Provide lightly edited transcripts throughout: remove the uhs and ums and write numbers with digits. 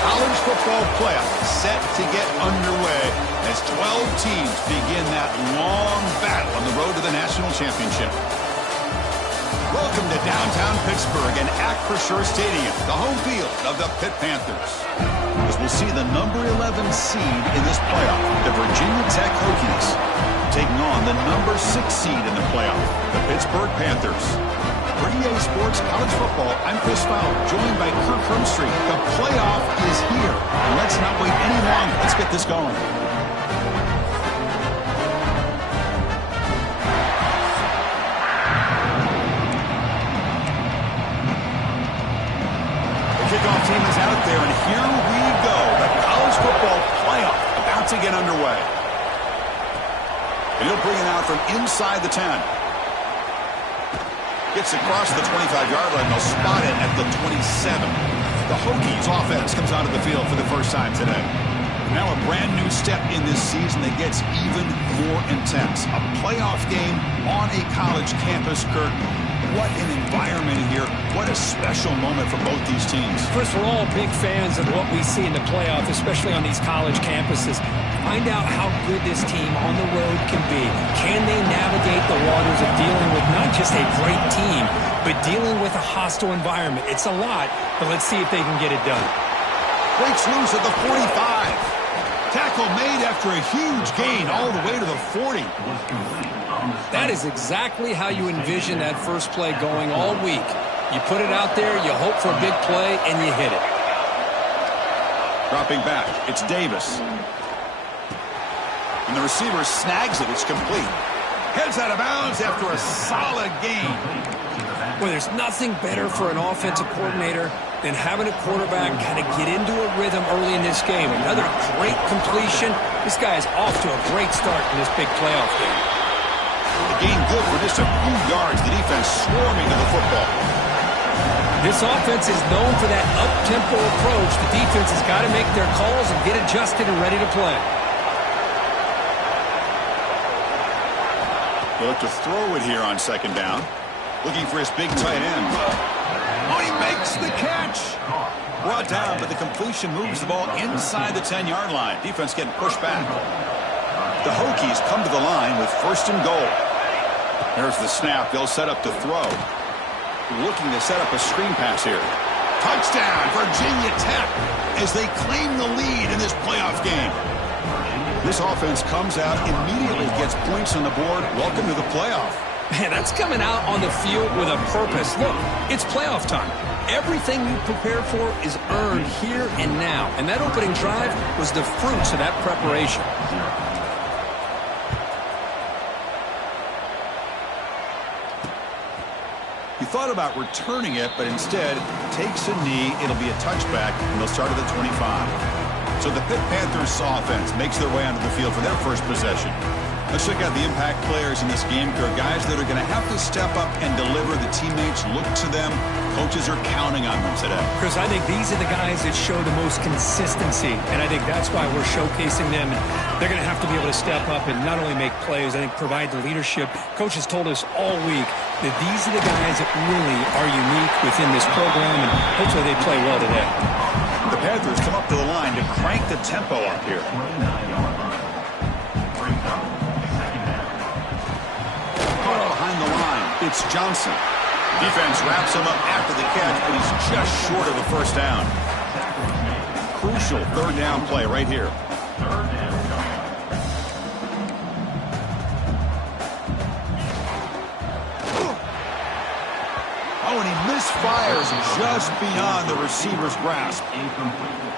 college football playoff is set to get underway as 12 teams begin that long battle on the road to the national championship. Welcome to downtown Pittsburgh and Act for Sure Stadium, the home field of the Pitt Panthers. As we'll see the number 11 seed in this playoff, the Virginia Tech Hokies, taking on the number 6 seed in the playoff, the Pittsburgh Panthers. For EA Sports College Football, I'm Chris Fowler, joined by Kirk Hermstreet. The playoff is here, and let's not wait any longer. Let's get this going. Kickoff team is out there, and here we go. The college football playoff about to get underway. And he'll bring it out from inside the 10. Gets across the 25-yard line. They'll spot it at the 27. The Hokies offense comes onto the field for the first time today. Now a brand new step in this season that gets even more intense. A playoff game on a college campus, Kirk. What an environment here. What a special moment for both these teams. Chris, we're all big fans of what we see in the playoff, especially on these college campuses. Find out how good this team on the road can be. Can they navigate the waters of dealing with not just a great team, but dealing with a hostile environment? It's a lot, but let's see if they can get it done. Breaks loose at the 45. Tackle made after a huge gain all the way to the 40. That is exactly how you envision that first play going all week. You put it out there, you hope for a big play, and you hit it. Dropping back, it's Davis. And the receiver snags it. It's complete. Heads out of bounds after a solid gain. Well, there's nothing better for an offensive coordinator than having a quarterback kind of get into a rhythm early in this game. Another great completion. This guy is off to a great start in this big playoff game. The gain good for just a few yards. The defense swarming to the football. This offense is known for that up-tempo approach. The defense has got to make their calls and get adjusted and ready to play. They look to throw it here on second down. Looking for his big tight end. Oh, he makes the catch. Brought down, but the completion moves the ball inside the 10-yard line. Defense getting pushed back. The Hokies come to the line with first and goal. There's the snap. They'll set up to throw. Looking to set up a screen pass here. Touchdown, Virginia Tech, as they claim the lead in this playoff game. This offense comes out, immediately gets points on the board. Welcome to the playoff. Man, that's coming out on the field with a purpose. Look, it's playoff time. Everything you prepare for is earned here and now. And that opening drive was the fruits of that preparation. He thought about returning it, but instead takes a knee. It'll be a touchback, and they'll start at the 25. So the Pitt Panthers offense makes their way onto the field for their first possession. Let's check out the impact players in this game. There are guys that are going to have to step up and deliver. The teammates look to them. Coaches are counting on them today. Chris, I think these are the guys that show the most consistency, and I think that's why we're showcasing them. They're going to have to be able to step up and not only make plays, I think provide the leadership. Coaches told us all week that these are the guys that really are unique within this program, and hopefully they play well today. The Panthers come up to the line to crank the tempo up here. Behind the line, it's Johnson. Defense wraps him up after the catch, but he's just short of a first down. Crucial third down play right here. Oh, and he misfires just beyond the receiver's grasp.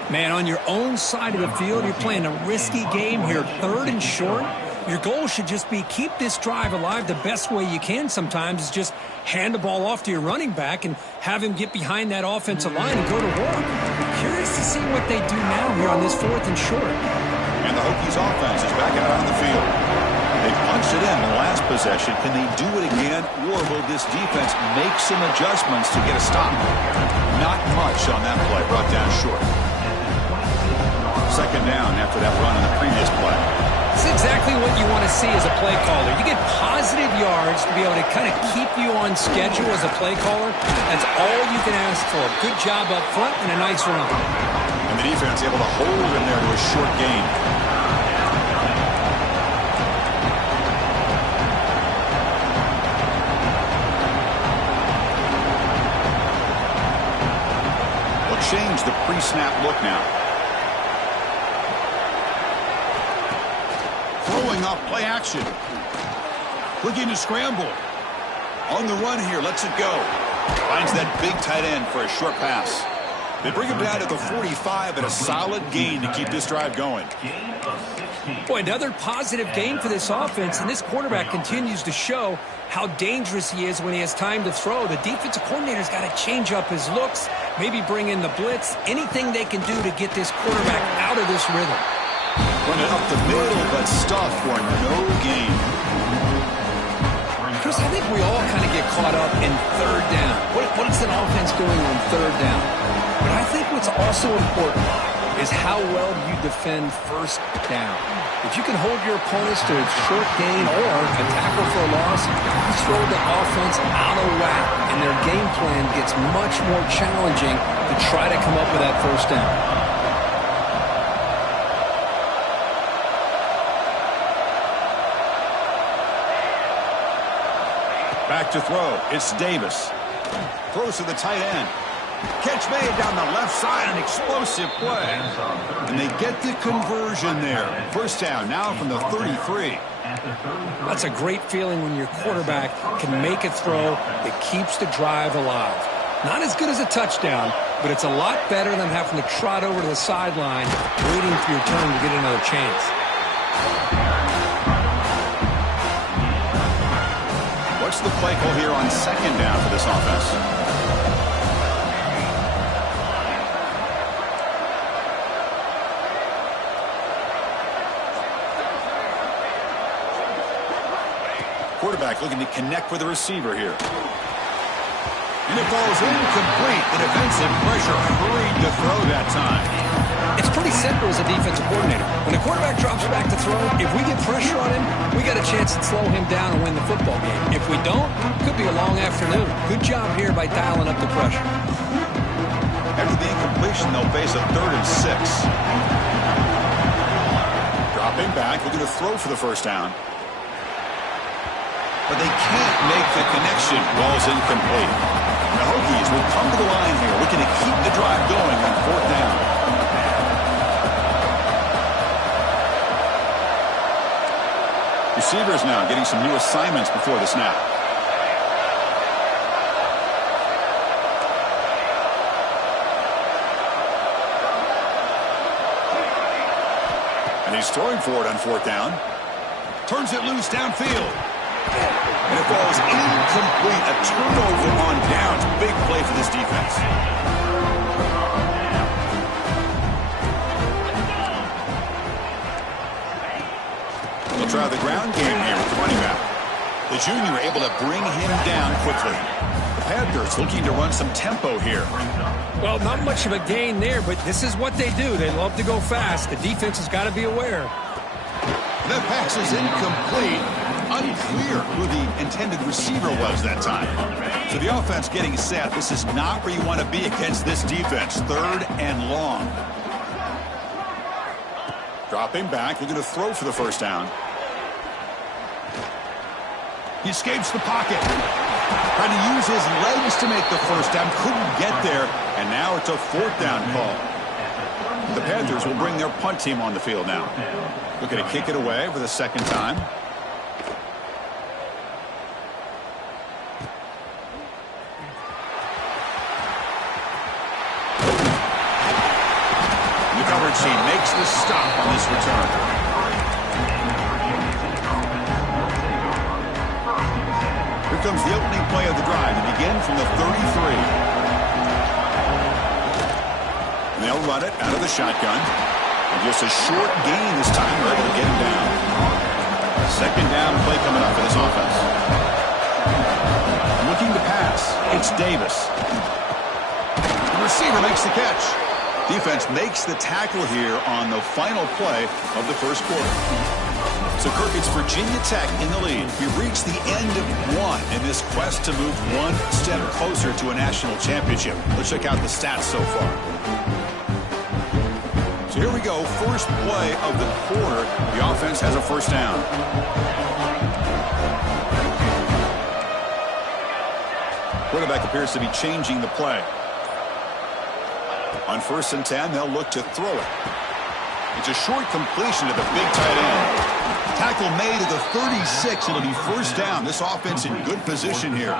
Man, on your own side of the field, you're playing a risky game here, third and short. Your goal should just be keep this drive alive. The best way you can sometimes is just hand the ball off to your running back and have him get behind that offensive line and go to work. Curious to see what they do now here on this fourth and short. And the Hokies offense is back out on the field. They punched it in the last possession. Can they do it again, or will this defense make some adjustments to get a stop? Not much on that play, brought down short. Second down after that run on the previous play. It's exactly what you want to see as a play caller. You get positive yards to be able to kind of keep you on schedule as a play caller. That's all you can ask for. Good job up front and a nice run. And the defense able to hold him there to a short gain. They'll change the pre-snap look now. Throwing off play action. Looking to scramble. On the run here, lets it go. Finds that big tight end for a short pass. They bring him down to the 45 and a solid gain to keep this drive going. Boy, another positive gain for this offense, and this quarterback continues to show how dangerous he is when he has time to throw. The defensive coordinator's got to change up his looks, maybe bring in the blitz, anything they can do to get this quarterback out of this rhythm. Running up the middle, but stuffed for no gain. Chris, I think we all kind of get caught up in third down. What is an offense doing on third down? But I think what's also important is how well you defend first down. If you can hold your opponents to a short gain or a tackle for a loss, you throw the offense out of whack, and their game plan gets much more challenging to try to come up with that first down. Back to throw. It's Davis. Throws to the tight end. Catch made down the left side. An explosive play. And they get the conversion there. First down now from the 33. That's a great feeling when your quarterback can make a throw that keeps the drive alive. Not as good as a touchdown, but it's a lot better than having to trot over to the sideline waiting for your turn to get another chance. What's the play call here on second down for this offense? Quarterback looking to connect with the receiver here. And it falls incomplete. The defensive pressure hurried to throw that time. It's pretty simple as a defensive coordinator. When a quarterback drops back to throw, if we get pressure on him, we got a chance to slow him down and win the football game. If we don't, it could be a long afternoon. Good job here by dialing up the pressure. After the incompletion, they'll face a 3rd and 6. Dropping back, looking to throw for the first down. But they can't make the connection. Ball's incomplete. The Hokies will come to the line here, looking to keep the drive going on 4th down. Receivers now getting some new assignments before the snap. And he's throwing for it on 4th down. Turns it loose downfield. And it falls incomplete. A turnover on downs. Big play for this defense. They'll try the ground game here with the running back. The junior able to bring him down quickly. The Panthers looking to run some tempo here. Well, not much of a gain there, but this is what they do. They love to go fast. The defense has got to be aware. That pass is incomplete. Unclear who the intended receiver was that time. So the offense getting set. This is not where you want to be against this defense. 3rd and long. Dropping back, looking to throw for the first down. He escapes the pocket. Trying to use his legs to make the first down. Couldn't get there. And now it's a 4th down call. The Panthers will bring their punt team on the field now. Looking to kick it away for the 2nd time. The coverage team makes the stop on this return. Here comes the opening play of the drive. They begin from the 33. And they'll run it out of the shotgun. And just a short gain this time. They're able to get him down. 2nd down play coming up for this offense. Looking to pass. It's Davis. The receiver makes the catch. Defense makes the tackle here on the final play of the first quarter. So, Kirk, it's Virginia Tech in the lead. We've reached the end of one in this quest to move one step closer to a national championship. Let's check out the stats so far. So here we go, first play of the quarter. The offense has a first down. Quarterback appears to be changing the play. On 1st and 10, they'll look to throw it. It's a short completion to the big tight end. Tackle made at the 36. It'll be first down. This offense in good position here.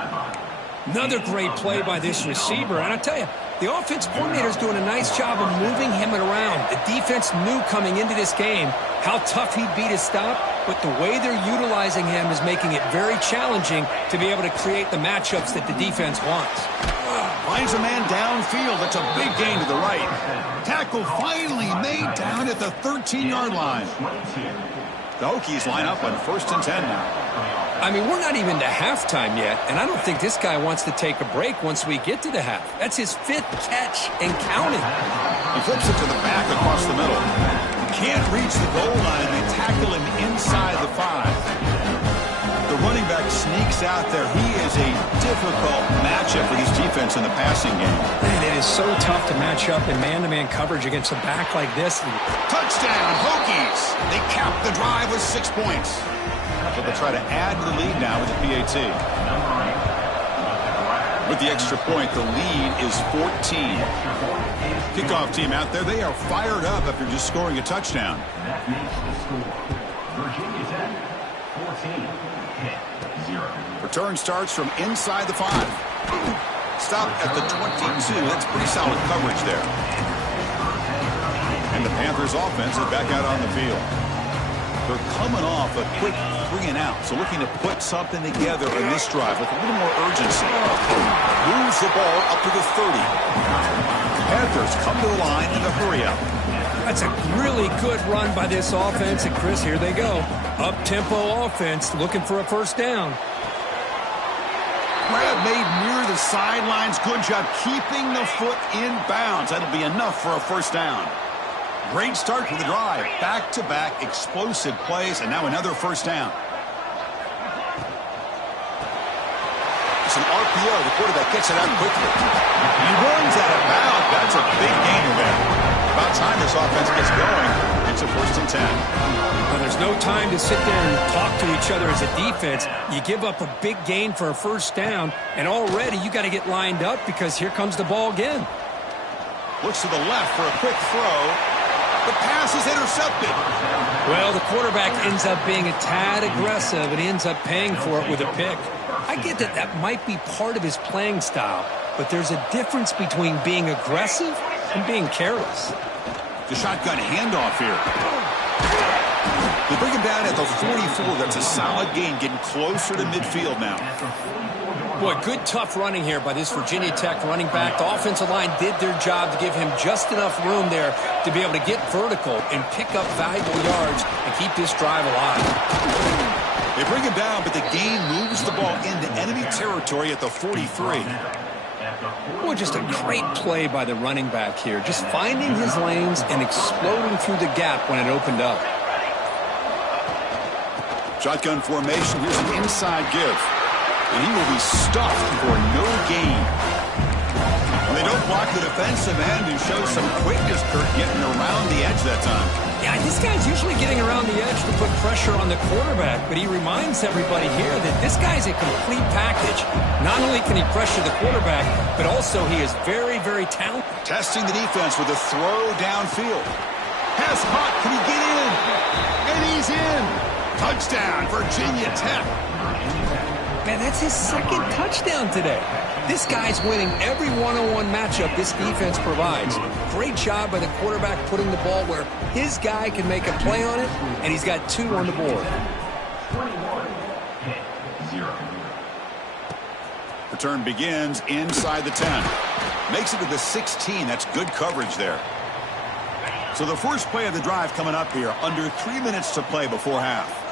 Another great play by this receiver. And I tell you, the offense coordinator is doing a nice job of moving him around. The defense knew coming into this game how tough he'd be to stop, but the way they're utilizing him is making it very challenging to be able to create the matchups that the defense wants. Finds a man downfield. That's a big gain to the right. Tackle finally made down at the 13-yard line. The Hokies line up on 1st and 10 now. I mean, we're not even to halftime yet, and I don't think this guy wants to take a break once we get to the half. That's his 5th catch and counting. He flips it to the back across the middle. Can't reach the goal line. They tackle him inside the 5. The running back sneaks out there. He is a difficult matchup for this defense in the passing game. Man, it is so tough to match up in man-to-man coverage against a back like this. Touchdown, Hokies! They cap the drive with 6 points. So they'll try to add to the lead now with the PAT. With the extra point, the lead is 14. Kickoff team out there, they are fired up after just scoring a touchdown. Return starts from inside the 5. Stop at the 22. That's pretty solid coverage there. And the Panthers offense is back out on the field. They're coming off a quick 3 and out, so looking to put something together in this drive with a little more urgency. Moves the ball up to the 30. Panthers come to the line in a hurry-up. That's a really good run by this offense, and Chris, here they go. Up-tempo offense, looking for a first down. Grab made near the sidelines. Good job keeping the foot in bounds. That'll be enough for a first down. Great start to the drive. Back-to-back explosive plays, and now another first down. It's an RPO. The quarterback gets it out quickly. He runs out of bounds. That's a big gainer there. About time this offense gets going. It's a 1st and 10. Well, there's no time to sit there and talk to each other as a defense. You give up a big gain for a first down, and already you got to get lined up because here comes the ball again. Looks to the left for a quick throw. The pass is intercepted. Well, the quarterback ends up being a tad aggressive, and he ends up paying for it with a pick. I get that that might be part of his playing style, but there's a difference between being aggressive and being careless. The shotgun handoff here. They bring him down at the 44. That's a solid gain, getting closer to midfield now. Boy, good tough running here by this Virginia Tech running back. The offensive line did their job to give him just enough room there to be able to get vertical and pick up valuable yards and keep this drive alive. They bring him down, but the gain moves the ball into enemy territory at the 43. Boy, just a great play by the running back here. Just finding his lanes and exploding through the gap when it opened up. Shotgun formation. Here's an inside give. And he will be stuffed for no gain. Well, they don't block the defensive end and show some quickness, Kurt, getting around the edge that time. Yeah, this guy's usually getting around the edge to put pressure on the quarterback, but he reminds everybody here that this guy's a complete package. Not only can he pressure the quarterback, but also he is very, very talented. Testing the defense with a throw downfield. Pass caught. Can he get in? And he's in. Touchdown, Virginia Tech. Man, that's his 2nd touchdown today. This guy's winning every one-on-one matchup this defense provides. Great job by the quarterback putting the ball where his guy can make a play on it, and he's got 2 on the board. Return begins inside the 10. Makes it to the 16. That's good coverage there. So the first play of the drive coming up here. Under 3 minutes to play before half.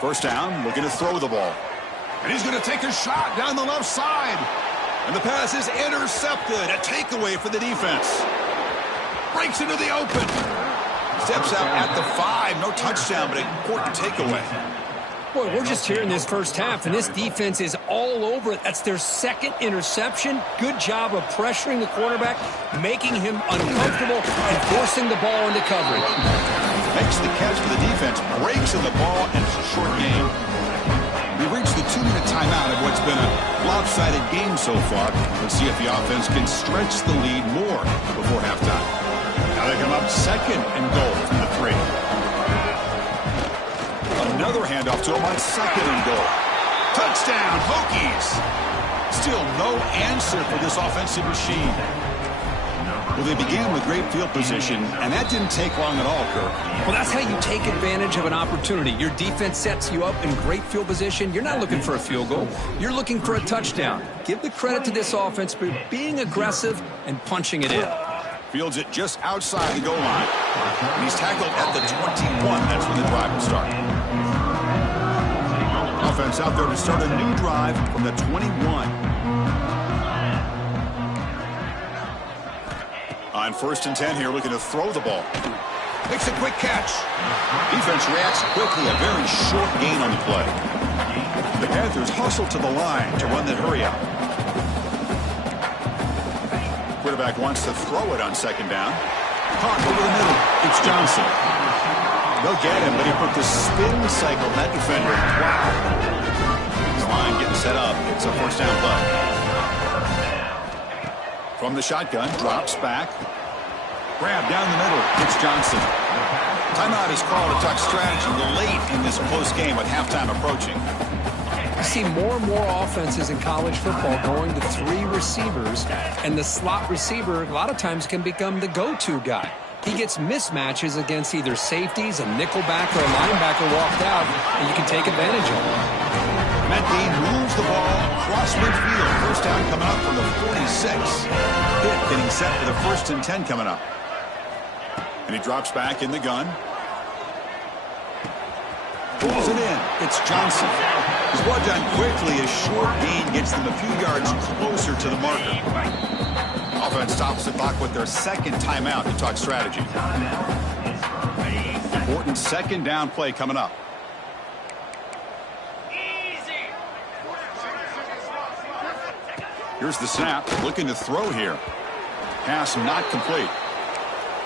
First down, looking to throw the ball. And he's going to take a shot down the left side. And the pass is intercepted. A takeaway for the defense. Breaks into the open. Steps out at the 5. No touchdown, but an important takeaway. Boy, we're just here in this first half, and this defense is all over it. That's their second interception. Good job of pressuring the quarterback, making him uncomfortable, and forcing the ball into coverage. Makes the catch for the defense, breaks in the ball, and it's a short game. We've reached the 2-minute timeout of what's been a lopsided game so far. Let's see if the offense can stretch the lead more before halftime. Now they come up second and goal from the 3. Another handoff to him on second and goal. Touchdown, Hokies! Still no answer for this offensive machine. Well, they began with great field position, and that didn't take long at all, Kirk. Well, that's how you take advantage of an opportunity. Your defense sets you up in great field position. You're not looking for a field goal. You're looking for a touchdown. Give the credit to this offense for being aggressive and punching it in. Fields it just outside the goal line. And he's tackled at the 21. That's when the drive will start. Offense out there to start a new drive from the 21. On 1st and 10 here, looking to throw the ball. Makes a quick catch. Defense reacts quickly. A very short gain on the play. The Panthers hustle to the line to run that hurry up. Quarterback wants to throw it on second down. Caught over the middle. It's Johnson. They'll get him, but he put the spin cycle on that defender. Wow. The line getting set up. It's a first down play. From the shotgun, drops back. Grab down the middle. It's Johnson. Timeout is called to talk strategy late in this close game with halftime approaching. I see more and more offenses in college football going to 3 receivers, and the slot receiver a lot of times can become the go-to guy. He gets mismatches against either safeties, a nickelback, or a linebacker walked out, and you can take advantage of it. Matt Dean moves the ball across midfield. First down coming up from the 46. Pitt getting set for the 1st and 10 coming up. And he drops back in the gun. Pulls it in. It's Johnson. He's brought down quickly. A short gain gets them a few yards closer to the marker. Offense stops the clock with their second timeout to talk strategy. Important second down play coming up. Here's the snap. Looking to throw here. Pass not complete.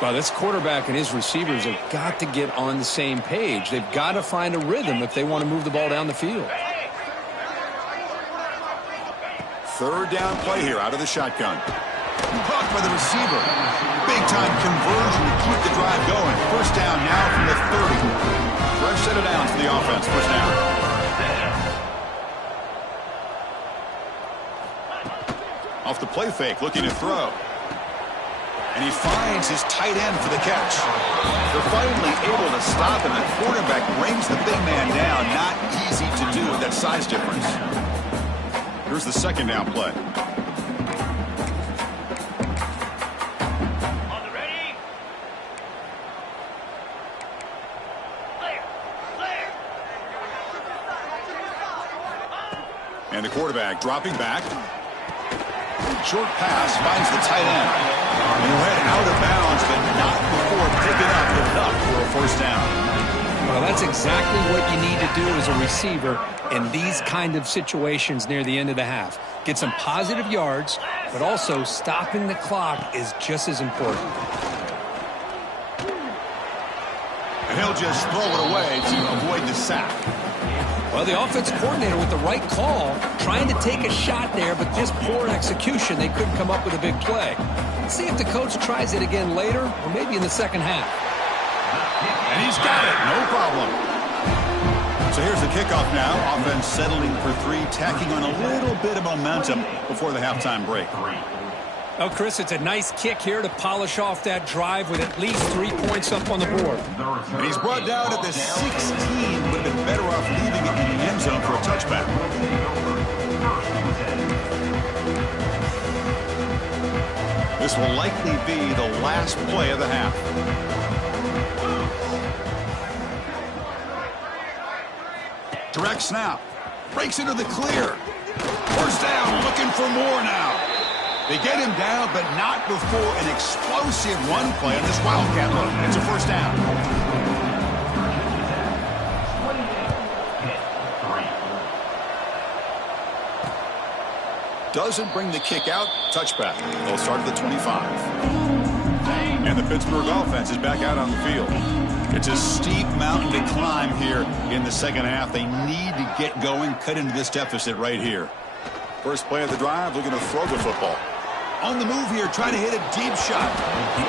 Well, this quarterback and his receivers have got to get on the same page. They've got to find a rhythm if they want to move the ball down the field. Third down play here out of the shotgun. Caught by the receiver. Big-time conversion to keep the drive going. First down now from the 30. Fresh set of downs for the offense. First down. Off the play fake, looking to throw. And he finds his tight end for the catch. They're finally able to stop him. The quarterback brings the big man down. Not easy to do with that size difference. Here's the second down play. And the quarterback dropping back. Short pass finds the tight end. And he went out of bounds, but not before picking up enough for a first down. Well, that's exactly what you need to do as a receiver in these kind of situations near the end of the half. Get some positive yards, but also stopping the clock is just as important. And he'll just throw it away to avoid the sack. Well, the offense coordinator with the right call, trying to take a shot there, but just poor execution. They couldn't come up with a big play. Let's see if the coach tries it again later, or maybe in the second half. And he's got it. No problem. So here's the kickoff now. Offense settling for 3, tacking on a little bit of momentum before the halftime break. Oh, Chris, it's a nice kick here to polish off that drive with at least 3 points up on the board. And he's brought down at the 16. Would have been better off leaving it in the end zone for a touchback. This will likely be the last play of the half. Direct snap. Breaks into the clear. First down, looking for more now. They get him down, but not before an explosive run play on this Wildcat look. It's a first down. doesn't bring the kick out. Touchback. They'll start at the 25. And the Pittsburgh offense is back out on the field. It's a steep mountain to climb here in the second half. They need to get going, cut into this deficit right here. First play of the drive, looking to throw the football. On the move here, trying to hit a deep shot.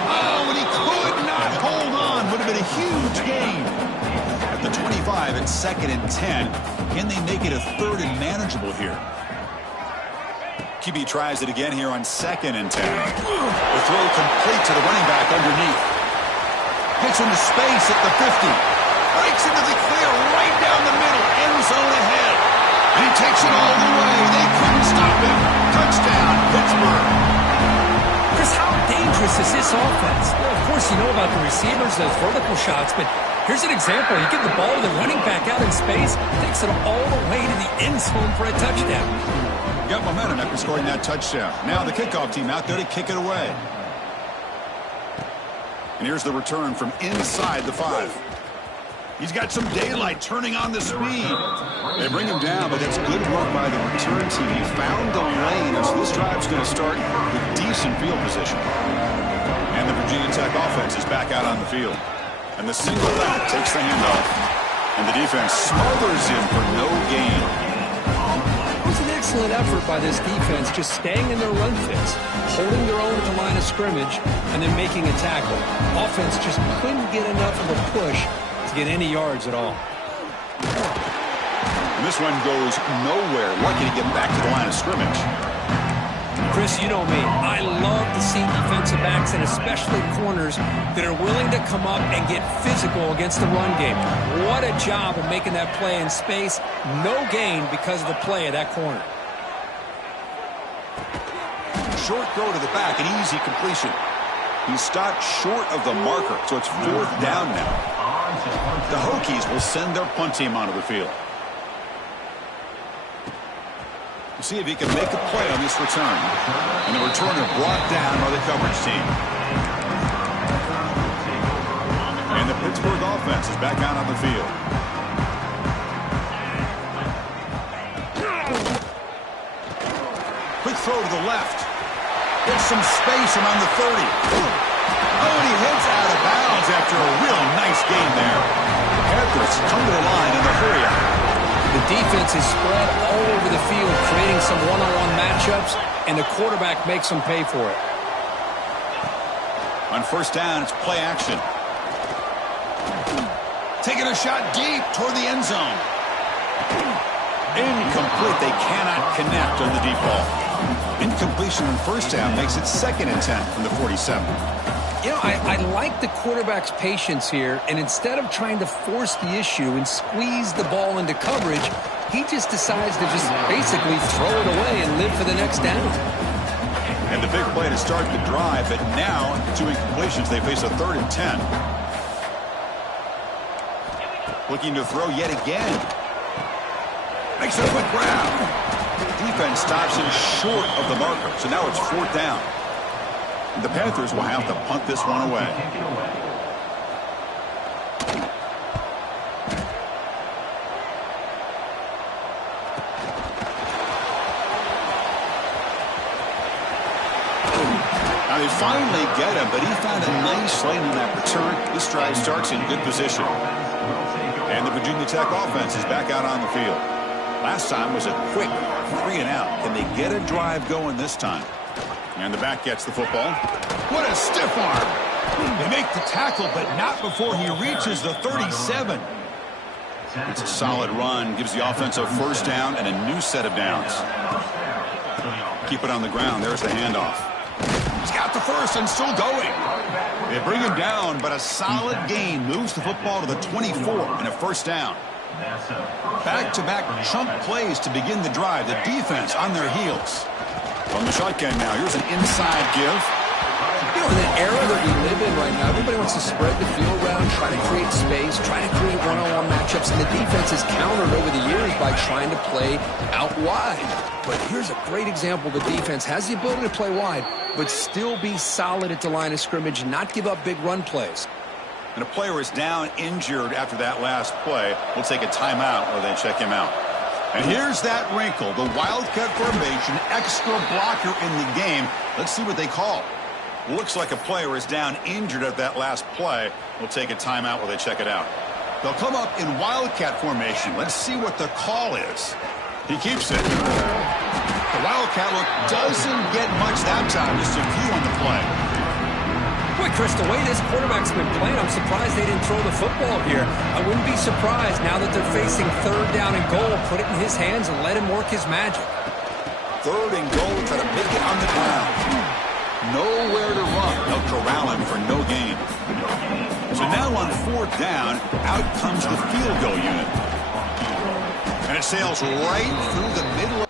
Oh, and he could not hold on. Would have been a huge gain. At the 25, it's 2nd and 10. Can they make it a 3rd and manageable here? QB tries it again here on 2nd and 10. The throw complete to the running back underneath. Gets into space at the 50. Breaks into the clear right down the middle. End zone ahead. And he takes it all the way. They couldn't stop him. Touchdown, Pittsburgh. Chris, how dangerous is this offense? Well, of course, you know about the receivers, those vertical shots, but here's an example. You give the ball to the running back out in space, takes it all the way to the end zone for a touchdown. Got momentum after scoring that touchdown. Now the kickoff team out there to kick it away. And here's the return from inside the 5. He's got some daylight turning on the speed. They bring him down, but that's good work by the return team. He found the lane, and so this drive's going to start with decent field position. And the Virginia Tech offense is back out on the field. And the single back takes the handoff. And the defense smothers him for no gain. It was an excellent effort by this defense, just staying in their run fits, holding their own at the line of scrimmage, and then making a tackle. Offense just couldn't get enough of a push to get any yards at all. And this one goes nowhere. Lucky to get back to the line of scrimmage. Chris, you know me. I love to see defensive backs and especially corners that are willing to come up and get physical against the run game. What a job of making that play in space. No gain because of the play of that corner. Short throw to the back, an easy completion. He stopped short of the marker, so it's 4th down now. The Hokies will send their punt team onto the field. We'll see if he can make a play on this return. And the returner brought down by the coverage team. And the Pittsburgh offense is back out on the field. Quick throw to the left. Gets some space around the 30. Oh, and he heads out of bounds after a real nice game there. The Panthers come to the line in the hurry up. The defense is spread all over the field, creating some one-on-one matchups, and the quarterback makes them pay for it. On 1st down, it's play action. Taking a shot deep toward the end zone. Incomplete. They cannot connect on the deep ball. Incompletion on 1st down makes it 2nd and 10 from the 47. You know, I like the quarterback's patience here, and instead of trying to force the issue and squeeze the ball into coverage, he just decides to just basically throw it away and live for the next down. And the big play to start the drive, but now, 2 incompletions, they face a 3rd and 10. Looking to throw yet again. Makes a quick grab. Defense stops him short of the marker, so now it's 4th down. The Panthers will have to punt this one away. Now they finally get him, but he found a nice lane on that return. This drive starts in good position. And the Virginia Tech offense is back out on the field. Last time was a quick 3 and out. Can they get a drive going this time? And the back gets the football. What a stiff arm. They make the tackle, but not before he reaches the 37. It's a solid run. Gives the offense a 1st down and a new set of downs. Keep it on the ground. There's the handoff. He's got the first and still going. They bring him down, but a solid gain moves the football to the 24 and a 1st down. Back-to-back chunk plays to begin the drive. The defense on their heels. From the shotgun now, here's an inside give. You know, in the era that we live in right now, everybody wants to spread the field around, try to create space, try to create one-on-one matchups, and the defense has countered over the years by trying to play out wide. But here's a great example. The defense has the ability to play wide, but still be solid at the line of scrimmage, not give up big run plays. And a player is down injured after that last play. We'll take a timeout where they check him out. And here's that wrinkle, the wildcat formation, extra blocker in the game. Let's see what they call. Looks like a player is down injured at that last play. We'll take a timeout while they check it out. They'll come up in wildcat formation. Let's see what the call is. He keeps it. The wildcat look doesn't get much that time, just a few on the play. Boy, Chris, the way this quarterback's been playing, I'm surprised they didn't throw the football here. I wouldn't be surprised now that they're facing third down and goal. Put it in his hands and let him work his magic. Third and goal, try to make it on the ground. Nowhere to run. They'll corral him for no gain. So now on fourth down, out comes the field goal unit. And it sails right through the middle.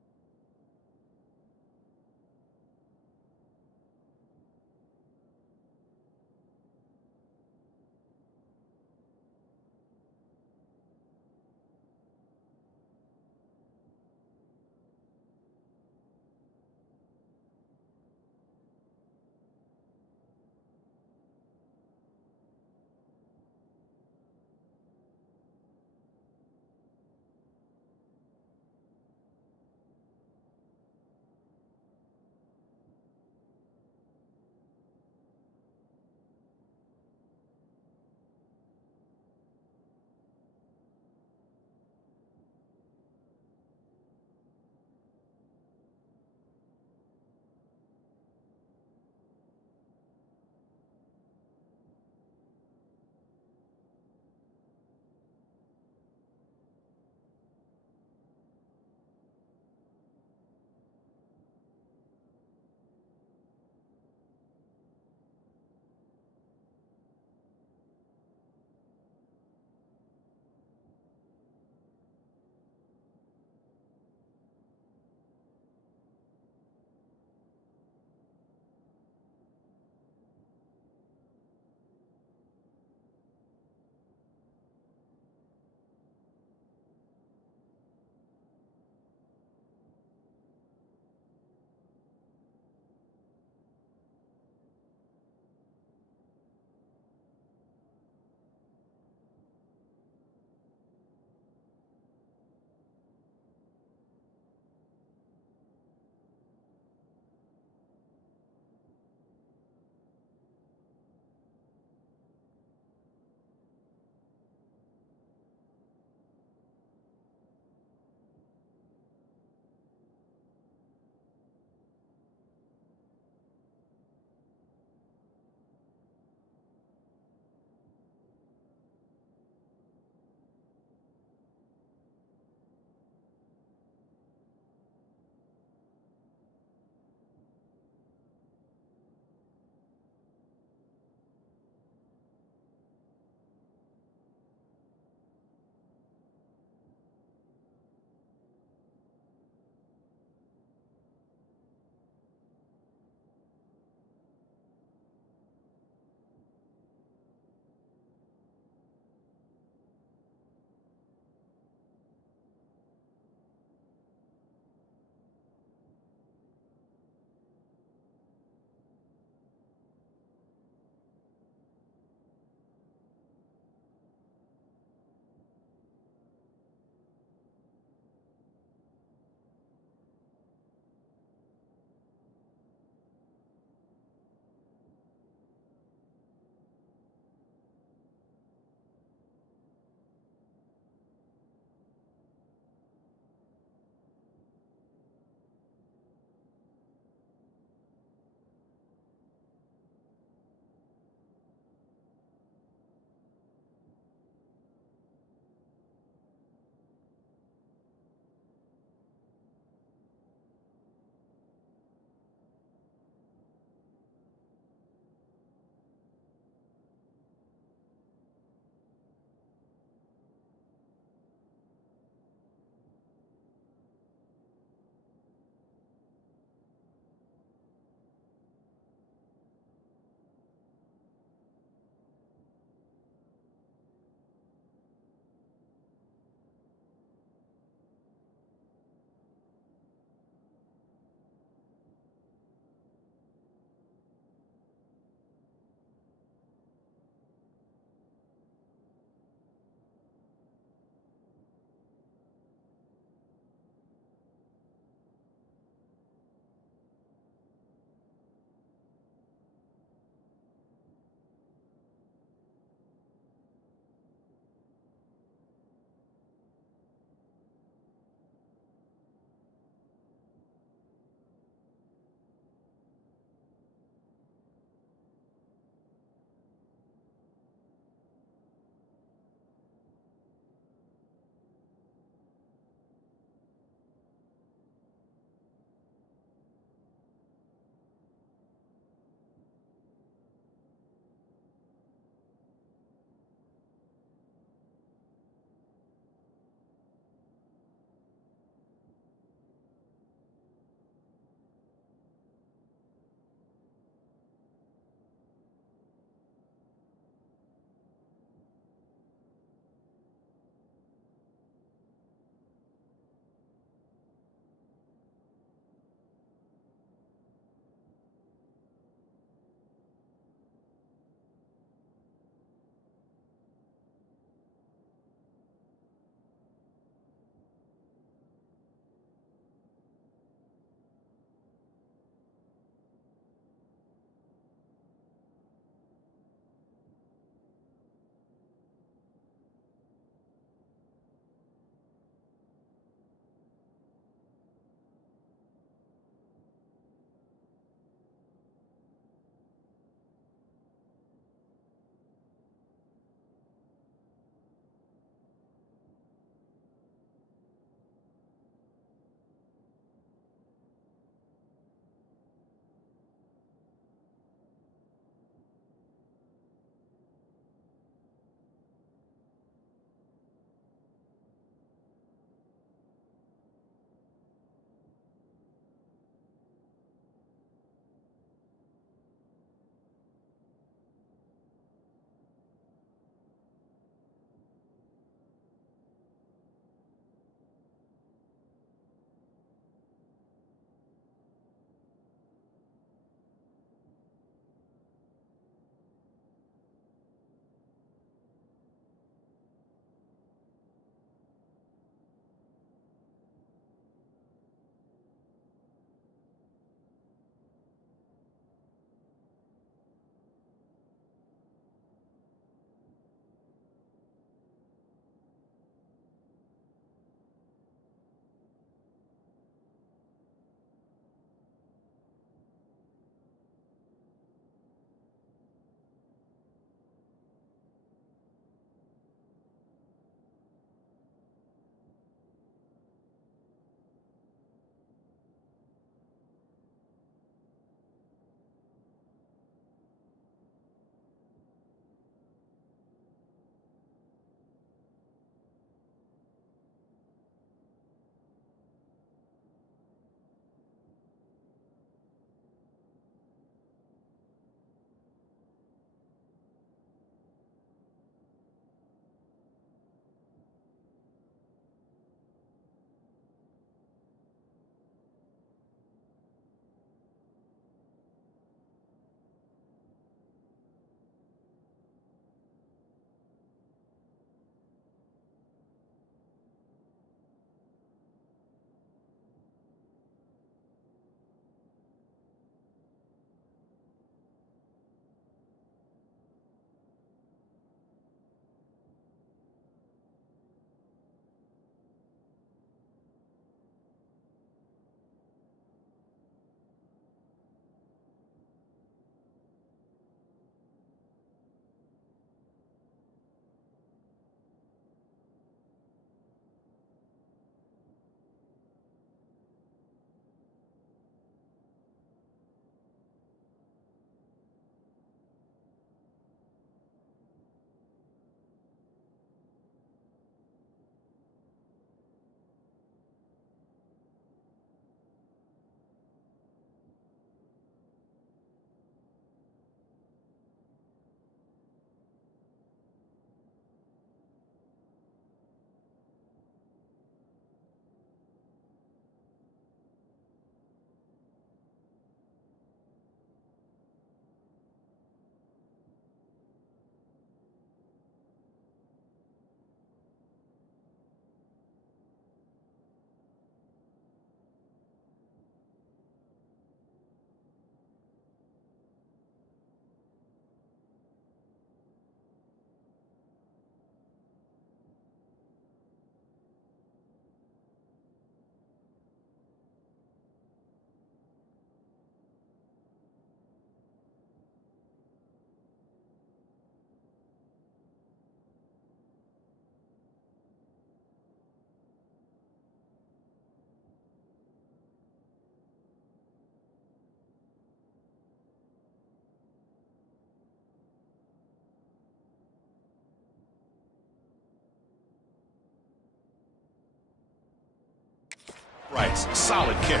Rights, solid kick.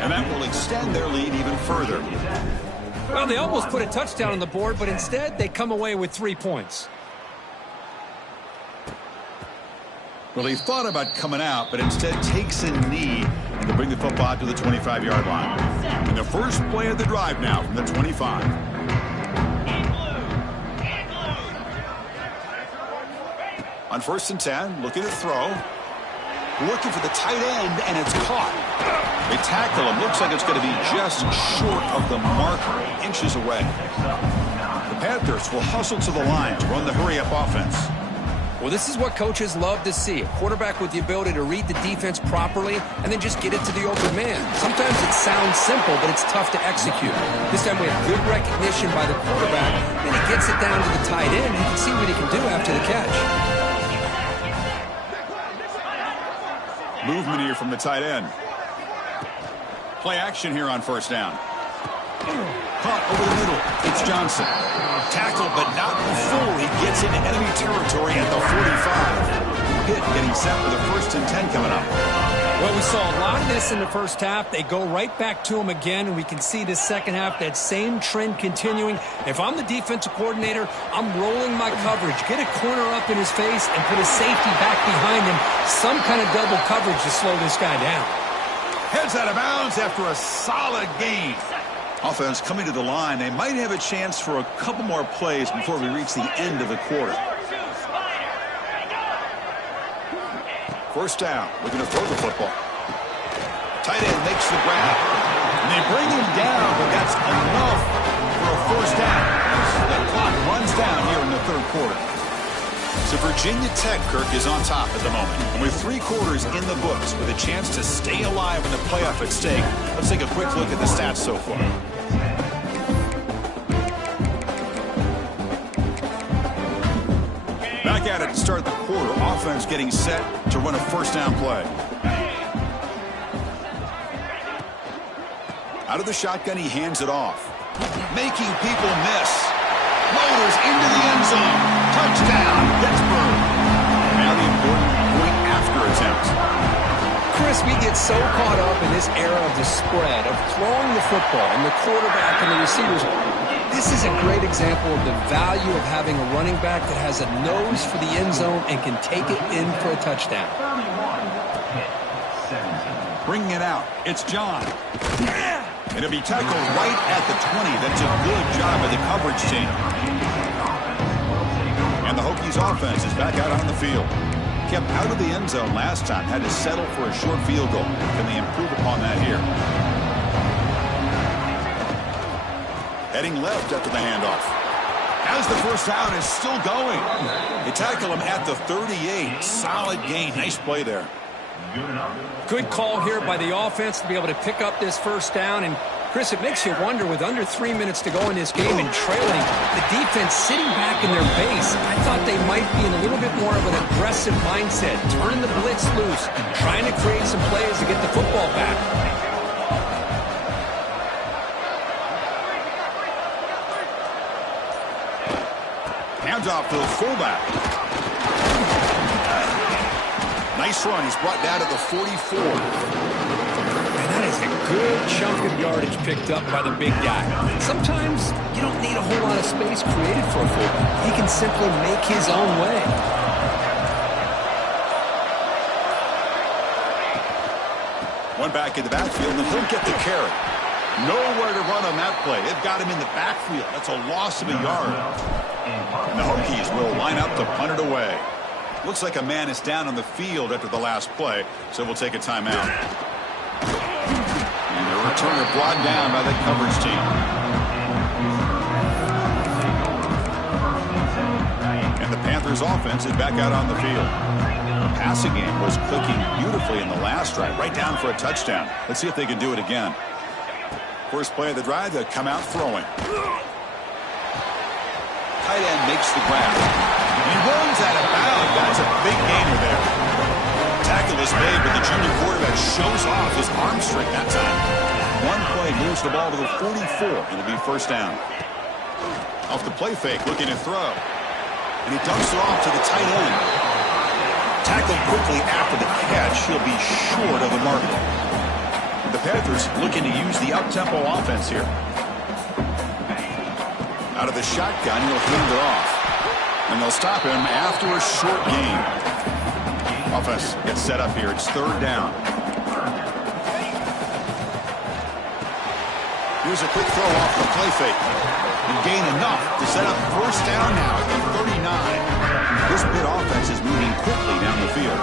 And that will extend their lead even further. Well, they almost put a touchdown on the board, but instead they come away with 3 points. Well, he thought about coming out, but instead takes a knee and to bring the football out to the 25-yard line. And the first play of the drive now from the 25. On 1st and 10, looking to throw. Looking for the tight end, and it's caught. They tackle him. Looks like it's going to be just short of the marker, inches away. The Panthers will hustle to the line to run the hurry-up offense. Well, this is what coaches love to see. A quarterback with the ability to read the defense properly and then just get it to the open man. Sometimes it sounds simple, but it's tough to execute. This time we have good recognition by the quarterback. Then he gets it down to the tight end. You can see what he can do after the catch. Movement here from the tight end. Play action here on 1st down. Caught over the middle. It's Johnson. Tackled, but not before he gets into enemy territory at the 45. Pitt getting set for the 1st and 10 coming up. Well, we saw a lot of this in the first half. They go right back to him again, and we can see this second half, that same trend continuing. If I'm the defensive coordinator, I'm rolling my coverage. Get a corner up in his face and put a safety back behind him. Some kind of double coverage to slow this guy down. Heads out of bounds after a solid gain. Offense coming to the line. They might have a chance for a couple more plays before we reach the end of the quarter. 1st down, looking to throw the football. Tight end makes the grab. And they bring him down, but that's enough for a 1st down. The clock runs down here in the 3rd quarter. So Virginia Tech, Kirk, is on top at the moment. And with 3 quarters in the books, with a chance to stay alive in the playoff at stake, let's take a quick look at the stats so far. Back at it to start the quarter. Offense getting set to run a 1st down play. Out of the shotgun, he hands it off. Making people miss. Motors into the end zone. Touchdown, Pittsburgh. Now the important point after attempt. Chris, we get so caught up in this era of the spread, of throwing the football, and the quarterback and the receivers. This is a great example of the value of having a running back that has a nose for the end zone and can take it in for a touchdown. Bringing it out, it's John. And it'll be tackled right at the 20. That's a good job by the coverage team. And the Hokies offense is back out on the field. Kept out of the end zone last time. Had to settle for a short field goal. Can they improve upon that here? Heading left after the handoff. As the 1st down is still going. They tackle him at the 38. Solid gain. Nice play there. Good call here by the offense to be able to pick up this 1st down. And, Chris, it makes you wonder, with under 3 minutes to go in this game and trailing, the defense sitting back in their base. I thought they might be in a little bit more of an aggressive mindset, turning the blitz loose, trying to create some plays to get the football back. Hands off to the fullback. Nice run. He's brought down to the 44. And that is a good chunk of yardage picked up by the big guy. Sometimes you don't need a whole lot of space created for a fullback. He can simply make his own way. One back in the backfield, and he'll get the carry. Nowhere to run on that play. They've got him in the backfield. That's a loss of a yard. And the Hokies will line up to punt it away. Looks like a man is down on the field after the last play, so we'll take a timeout. And the returner brought down by the coverage team. And the Panthers offense is back out on the field. The passing game was clicking beautifully in the last drive, right down for a touchdown. Let's see if they can do it again. First play of the drive, they'll come out throwing. Tight end makes the grab. He runs out of bounds. That's a big gainer there. Tackle is made, but the junior quarterback shows off his arm strength that time. One play moves the ball to the 44, and it'll be 1st down. Off the play fake, looking to throw. And he dumps it off to the tight end. Tackled quickly after the catch. He'll be short of the mark. The Panthers looking to use the up-tempo offense here. Out of the shotgun, he'll hand it off. And they'll stop him after a short gain. Offense gets set up here. It's third down. Here's a quick throw off the play fake. And gain enough to set up first down now at the 39. This PITT offense is moving quickly down the field.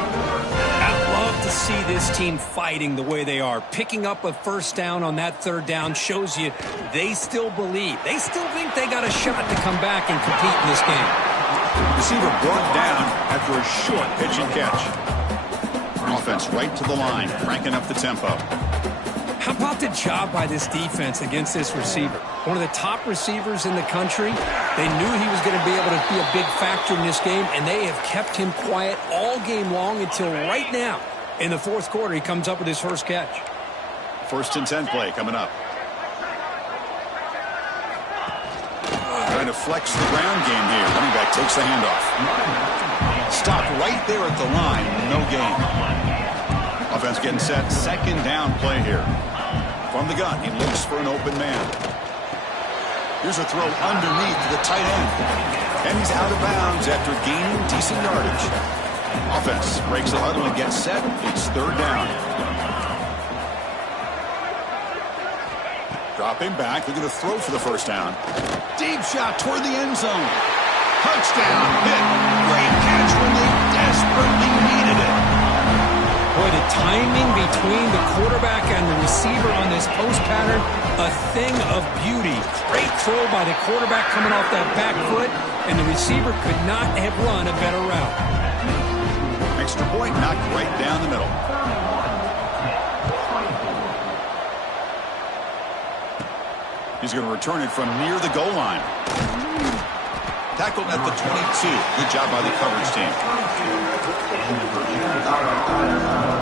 I'd love to see this team fighting the way they are. Picking up a first down on that third down shows you they still believe. They still think they got a shot to come back and compete in this game. Receiver brought down after a short pitch and catch. Offense right to the line, cranking up the tempo. How about the job by this defense against this receiver? One of the top receivers in the country. They knew he was going to be able to be a big factor in this game, and they have kept him quiet all game long until right now. In the fourth quarter, he comes up with his first catch. First and 10 play coming up. Trying to flex the ground game here. Running back takes the handoff. Stopped right there at the line. No gain. Offense getting set. Second down play here. From the gun, he looks for an open man. Here's a throw underneath to the tight end. And he's out of bounds after gaining decent yardage. Offense breaks the huddle and gets set. It's third down. Dropping back. They're going to throw for the first down. Deep shot toward the end zone. Touchdown. PITT. Great catch when they desperately needed it. Boy, the timing between the quarterback and the receiver on this post pattern, a thing of beauty. Great throw by the quarterback coming off that back foot, and the receiver could not have run a better route. Extra point knocked right down the middle. He's going to return it from near the goal line. Tackled at the 22. Good job by the coverage team.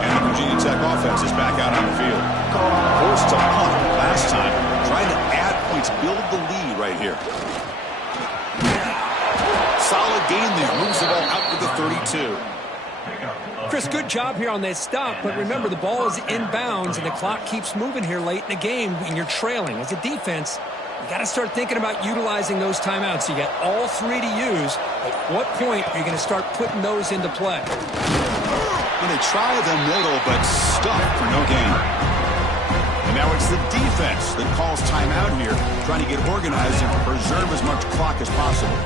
And the Virginia Tech offense is back out on the field. Forced to punt last time. Trying to add points, build the lead right here. Solid gain there. Moves the ball out to the 32. Chris, good job here on that stop, but remember the ball is inbounds and the clock keeps moving here late in the game and you're trailing. As a defense, you got to start thinking about utilizing those timeouts. You got all three to use. At what point are you going to start putting those into play? And they try the middle, but stuck for no gain. And now it's the defense that calls timeout here, trying to get organized and preserve as much clock as possible.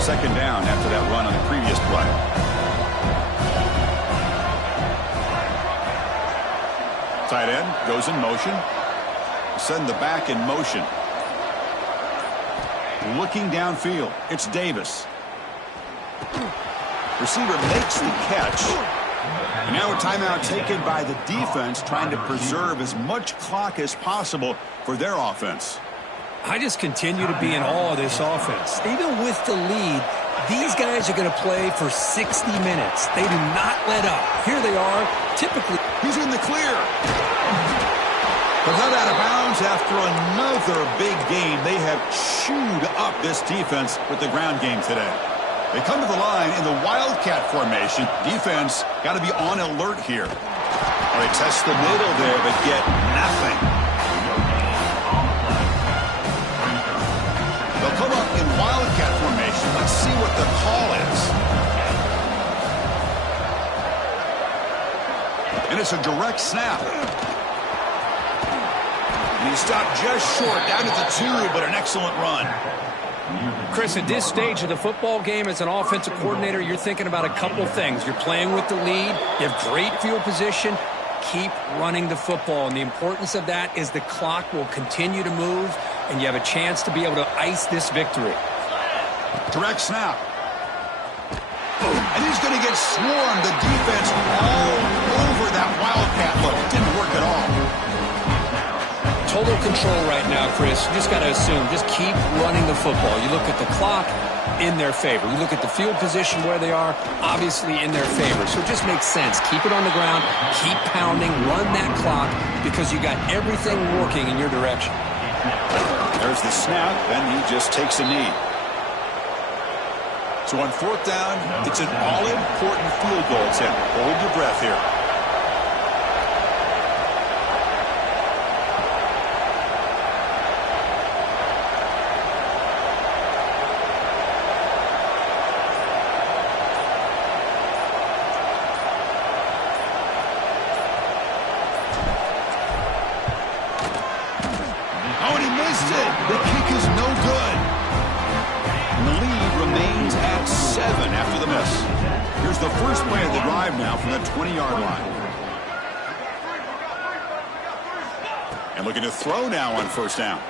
Second down after that run on the previous play. Tight end goes in motion. Send the back in motion. Looking downfield. It's Davis. Receiver makes the catch. And now a timeout taken by the defense, trying to preserve as much clock as possible for their offense. I just continue to be in awe of this offense. Even with the lead, these guys are going to play for 60 minutes. They do not let up. Here they are, typically. He's in the clear. But not out of bounds after another big game. They have chewed up this defense with the ground game today. They come to the line in the Wildcat formation. Defense got to be on alert here. They test the middle there, but get nothing. They'll come up in Wildcat formation. Let's see what the call is. And it's a direct snap. And he stopped just short, down at the 2, but an excellent run. Chris, at this stage of the football game as an offensive coordinator, you're thinking about a couple things. You're playing with the lead. You have great field position. Keep running the football. And the importance of that is the clock will continue to move, and you have a chance to be able to ice this victory. Direct snap. And he's going to get swarmed. The defense all over that Wildcat look. Didn't work at all. Total control right now, Chris. You just got to assume. Just keep running the football. You look at the clock, in their favor. You look at the field position where they are, obviously in their favor. So it just makes sense. Keep it on the ground. Keep pounding. Run that clock because you got everything working in your direction. There's the snap, and he just takes a knee. So on fourth down, it's an all-important field goal attempt. Hold your breath here. Oh, and he missed it. The kick is no good. And the lead remains at 7 after the miss. Here's the first play of the drive now from the 20-yard line. And looking to throw now on first down.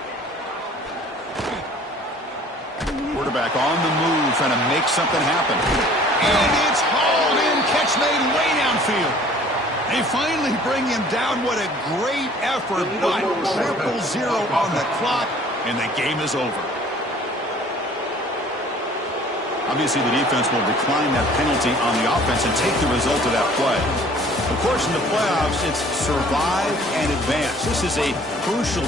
Quarterback on the move, trying to make something happen. And it's hauled in. Catch made way downfield. They finally bring him down. What a great effort, but 0-0 on the clock, and the game is over. Obviously, the defense will decline that penalty on the offense and take the result of that play. Of course, in the playoffs, it's survive and advance. This is a crucial